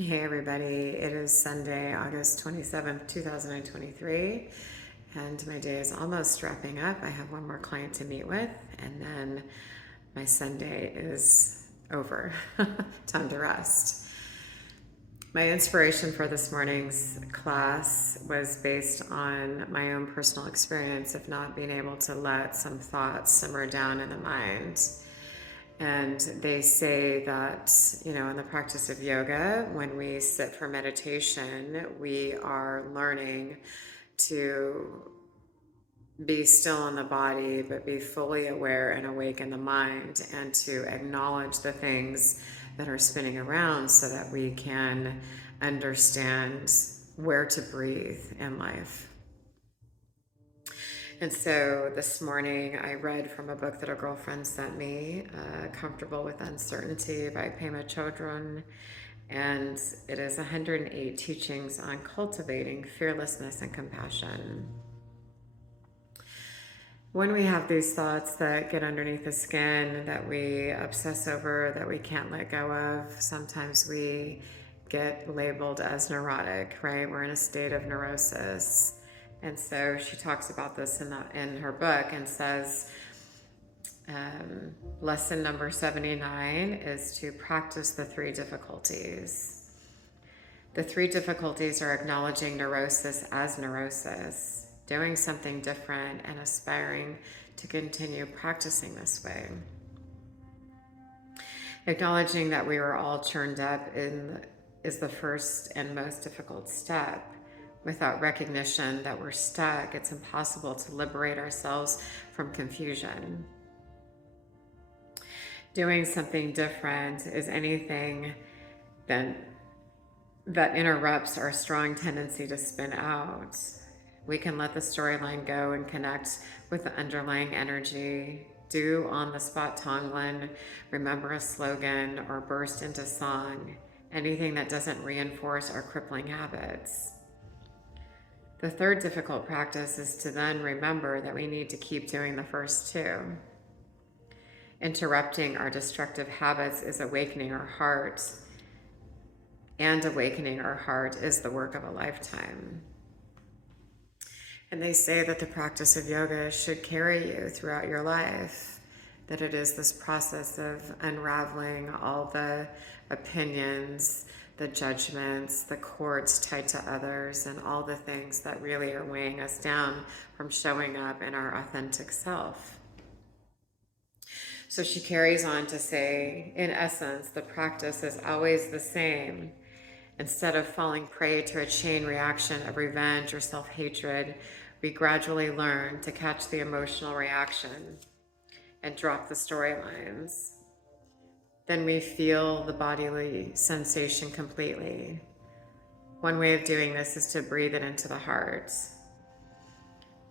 Hey everybody, it is Sunday, August 27th, 2023, and my day is almost wrapping up. I have one more client to meet with, and then my Sunday is over. Time to rest. My inspiration for this morning's class was based on my own personal experience of not being able to let some thoughts simmer down in the mind. And they say that, in the practice of yoga, when we sit for meditation, we are learning to be still in the body, but be fully aware and awake in the mind, and to acknowledge the things that are spinning around so that we can understand where to breathe in life. And so this morning I read from a book that a girlfriend sent me, Comfortable with Uncertainty by Pema Chodron. And it is 108 teachings on cultivating fearlessness and compassion. When we have these thoughts that get underneath the skin, that we obsess over, that we can't let go of, sometimes we get labeled as neurotic, right? We're in a state of neurosis. And so she talks about this in her book and says, lesson number 79 is to practice the three difficulties. The three difficulties are acknowledging neurosis as neurosis, doing something different, and aspiring to continue practicing this way. Acknowledging that we were all churned up is the first and most difficult step. Without recognition that we're stuck, it's impossible to liberate ourselves from confusion. Doing something different is anything that interrupts our strong tendency to spin out. We can let the storyline go and connect with the underlying energy, do on-the-spot Tonglen, remember a slogan, or burst into song, anything that doesn't reinforce our crippling habits. The third difficult practice is to then remember that we need to keep doing the first two. Interrupting our destructive habits is awakening our heart, and awakening our heart is the work of a lifetime. And they say that the practice of yoga should carry you throughout your life, that it is this process of unraveling all the opinions, the judgments, the cords tied to others, and all the things that really are weighing us down from showing up in our authentic self. So she carries on to say, in essence, the practice is always the same. Instead of falling prey to a chain reaction of revenge or self-hatred, we gradually learn to catch the emotional reaction and drop the storylines. Then we feel the bodily sensation completely. One way of doing this is to breathe it into the heart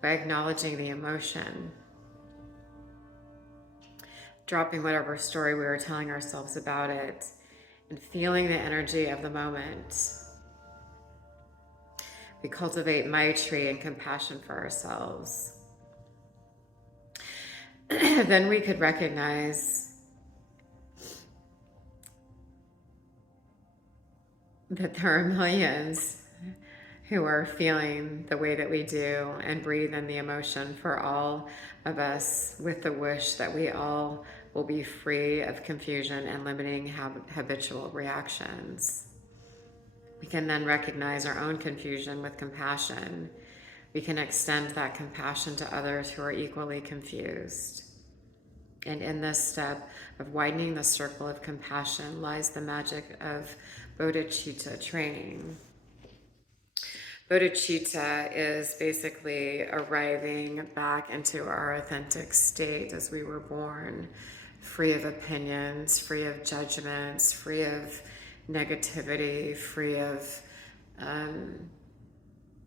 by acknowledging the emotion, dropping whatever story we were telling ourselves about it, and feeling the energy of the moment. We cultivate Maitri and compassion for ourselves. Then we could recognize that there are millions who are feeling the way that we do and breathe in the emotion for all of us, with the wish that we all will be free of confusion and limiting habitual reactions. We can then recognize our own confusion with compassion. We can extend that compassion to others who are equally confused. And in this step of widening the circle of compassion lies the magic of bodhicitta training. Bodhicitta is basically arriving back into our authentic state as we were born, free of opinions, free of judgments, free of negativity, free of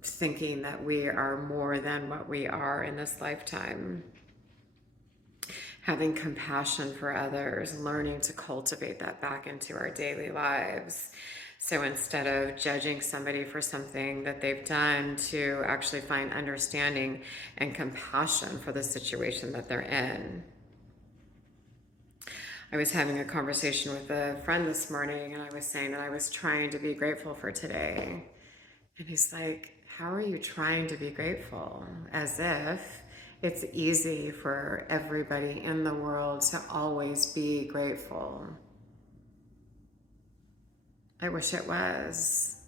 thinking that we are more than what we are in this lifetime. Having compassion for others, learning to cultivate that back into our daily lives. So instead of judging somebody for something that they've done, to actually find understanding and compassion for the situation that they're in. I was having a conversation with a friend this morning, and I was saying that I was trying to be grateful for today. And he's like, how are you trying to be grateful? As if it's easy for everybody in the world to always be grateful. I wish it was.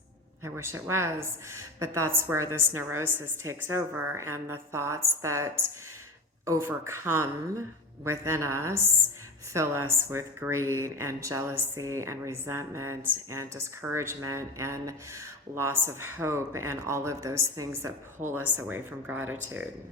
I wish it was. But that's where this neurosis takes over, and the thoughts that overcome within us fill us with greed and jealousy and resentment and discouragement and loss of hope and all of those things that pull us away from gratitude.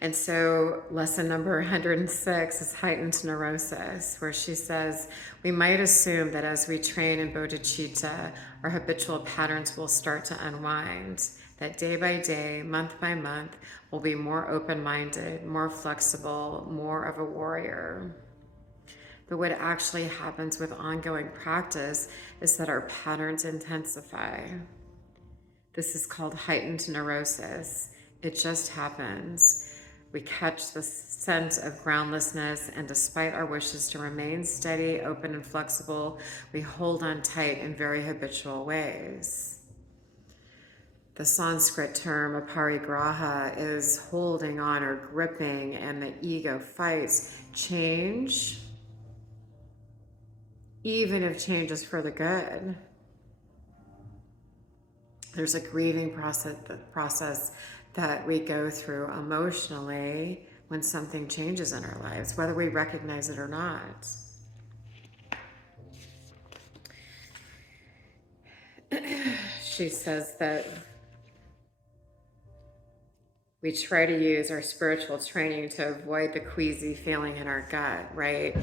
And so lesson number 106 is heightened neurosis, where she says, we might assume that as we train in bodhicitta, our habitual patterns will start to unwind, that day by day, month by month, we'll be more open-minded, more flexible, more of a warrior. But what actually happens with ongoing practice is that our patterns intensify. This is called heightened neurosis. It just happens. We catch the sense of groundlessness, and despite our wishes to remain steady, open, and flexible, we hold on tight in very habitual ways. The Sanskrit term aparigraha is holding on or gripping, and the ego fights change, even if change is for the good. There's a grieving process that we go through emotionally when something changes in our lives, whether we recognize it or not. She says that we try to use our spiritual training to avoid the queasy feeling in our gut, right?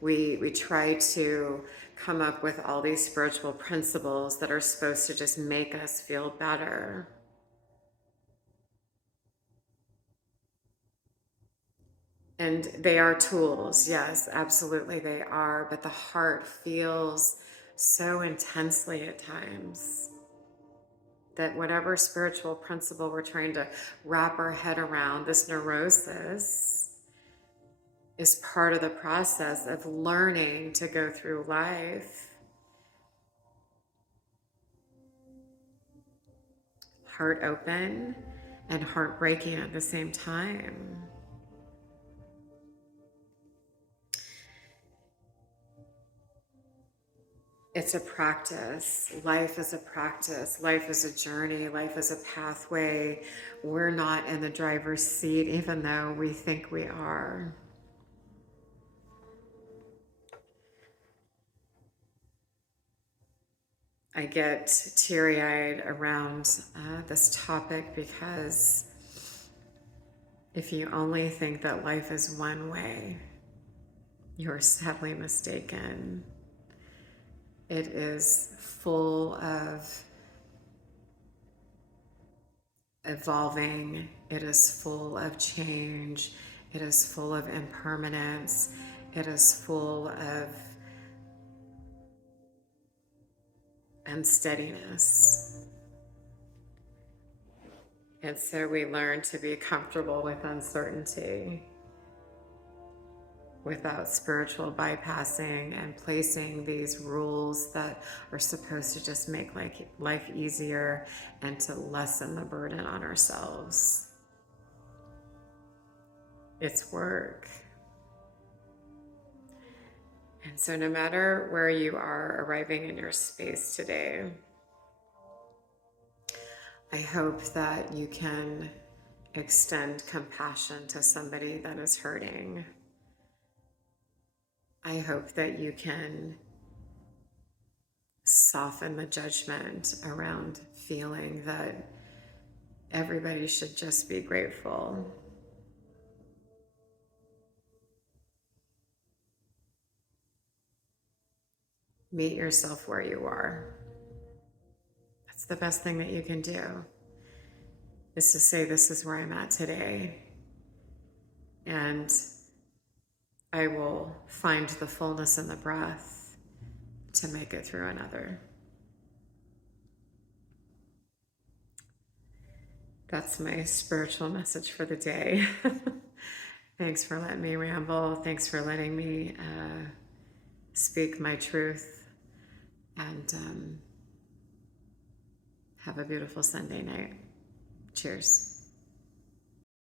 We try to come up with all these spiritual principles that are supposed to just make us feel better. And they are tools, yes, absolutely they are, but the heart feels so intensely at times that whatever spiritual principle we're trying to wrap our head around, this neurosis is part of the process of learning to go through life. Heart open and heartbreaking at the same time. It's a practice. Life is a practice. Life is a journey. Life is a pathway. We're not in the driver's seat, even though we think we are. I get teary-eyed around this topic because if you only think that life is one way, you're sadly mistaken. It is full of evolving. It is full of change. It is full of impermanence. It is full of unsteadiness. And so we learn to be comfortable with uncertainty without spiritual bypassing and placing these rules that are supposed to just make life easier and to lessen the burden on ourselves. It's work. And so no matter where you are arriving in your space today, I hope that you can extend compassion to somebody that is hurting. I hope that you can soften the judgment around feeling that everybody should just be grateful. Meet yourself where you are. That's the best thing that you can do, is to say, this is where I'm at today. And I will find the fullness in the breath to make it through another. That's my spiritual message for the day. Thanks for letting me ramble. Thanks for letting me speak my truth. And have a beautiful Sunday night. Cheers.